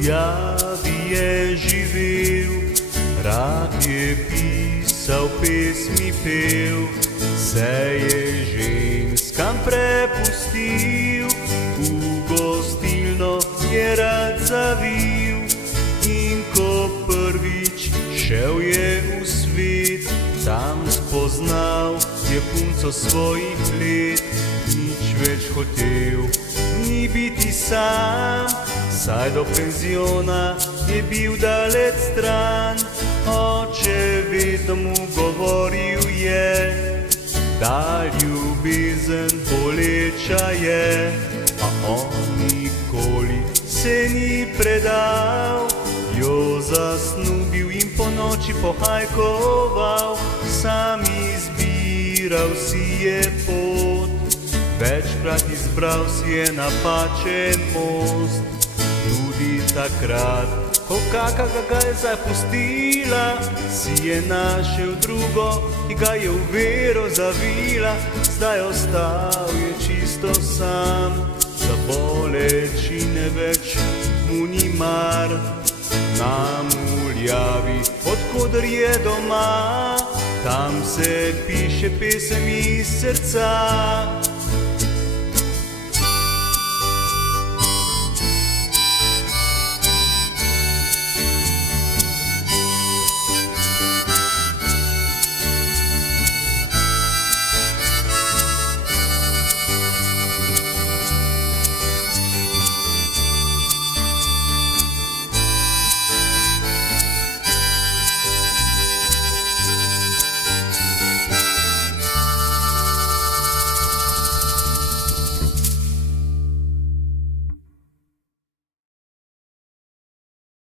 ljubljavi je živel, rad je pisal, pesmi pel, se je ženskam prepustil, v gostilno je rad zavil in ko prvič šel je v svet, tam spoznal je punco svojih let, nič več hotel ni biti sam, saj do penziona je bil dalec stran. Oče vedno mu govoril je, da ljubezen boleča je, a on nikoli se ni predal, jo zasnubil in po noči pohajkoval, sam izbiral si je pot, večkrat izbral si je napačen most. Tudi takrat, ko kakega ga je zapustila, si je našel drugo, ki ga je v vero zavila. Zdaj ostal je čisto sam, za bolečine več mu ni mar. Na Muljavi, odkoder je doma, tam se piše pesem iz srca.